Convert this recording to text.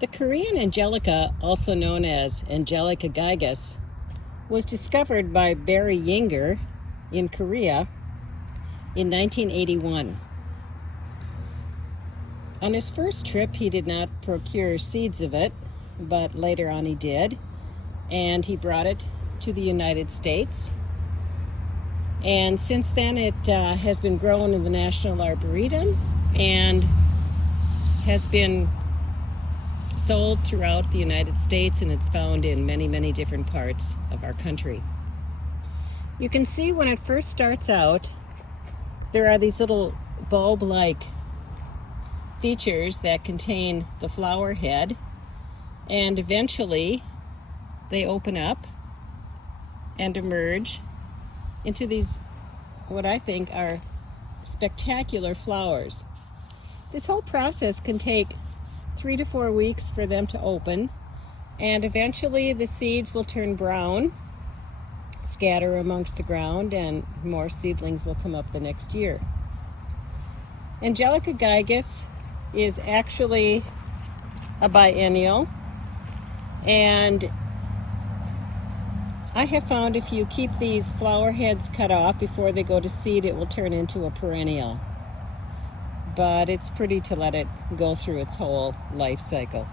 The Korean Angelica, also known as Angelica gigas, was discovered by Barry Yinger in Korea in 1981. On his first trip, he did not procure seeds of it, but later on he did, and he brought it to the United States. And since then, it has been grown in the National Arboretum and has been sold throughout the United States, and it's found in many, many different parts of our country. You can see when it first starts out, there are these little bulb-like features that contain the flower head, and eventually they open up and emerge into these, what I think are spectacular flowers. This whole process can take 3 to 4 weeks for them to open, and eventually the seeds will turn brown, scatter amongst the ground, and more seedlings will come up the next year. Angelica gigas is actually a biennial, and I have found if you keep these flower heads cut off before they go to seed, it will turn into a perennial. But it's pretty to let it go through its whole life cycle.